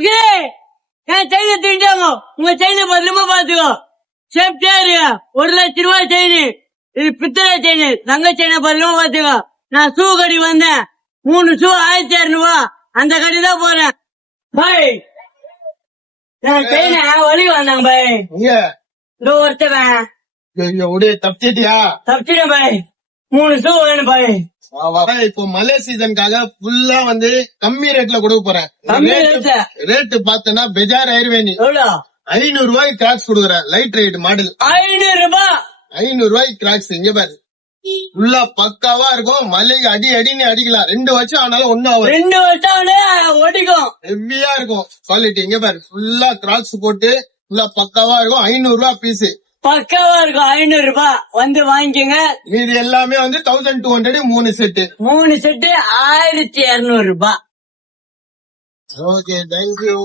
சுக்கி என் செயினை திண்டாங்க. உங்க செயினை பத்திரமா பாத்துக்கோ. சேஃப்டியா இருக்கு. 1 லட்சம் ரூபாய் செயின். இது பித்தளை செயின். தங்க செயினை பத்திரமா பாத்துக்கோ. நான் ஷூ கடி வந்தேன். 3 ஷூ 1200 அந்த கடி தான் போறேன். பாய் நான் செயினை வலிக்கு வந்தாங்க பாய். இதோ ஒருத்தவன் தப்பிச்சிட்டியா? தப்பிச்சிட்டேன் பாய். 3 ஷூ வேணும் பாய். இப்போ மழை சீசனுக்காக ஃபுல்லா கம்மி ரேட்ல கொடுக்க போறேன். ரேட்டு பாத்தனா பெஜார் ஆயிருவே. நீ 500 ரூபாய்க்கு கிராக்ஸ் கொடுக்குறேன். லைட் ரைட் மாடல் 500 ரூபாய்க்கு கிராக்ஸ். இங்க பாரு ஃபுல்லா பக்காவா இருக்கும். மலைக்கு அடின்னு அடிக்கலாம். 2 வருஷம் ஆனாலும் ஒண்ணும் ஆகும். 2 வருஷம் ஓடிக்கும். ஹெவியா இருக்கும் குவாலிட்டி. இங்க பாரு ஃபுல்லா கிராக்ஸ் போட்டு ஃபுல்லா பக்காவா இருக்கும். 500 ரூபாய் பீஸ். பக்காவா இருக்கும். 500 ரூபாய் வந்து வாங்கிக்கோங்க. மீது எல்லாமே 1200. 3 செட்டு 1200 ரூபாய். Okay, thank you.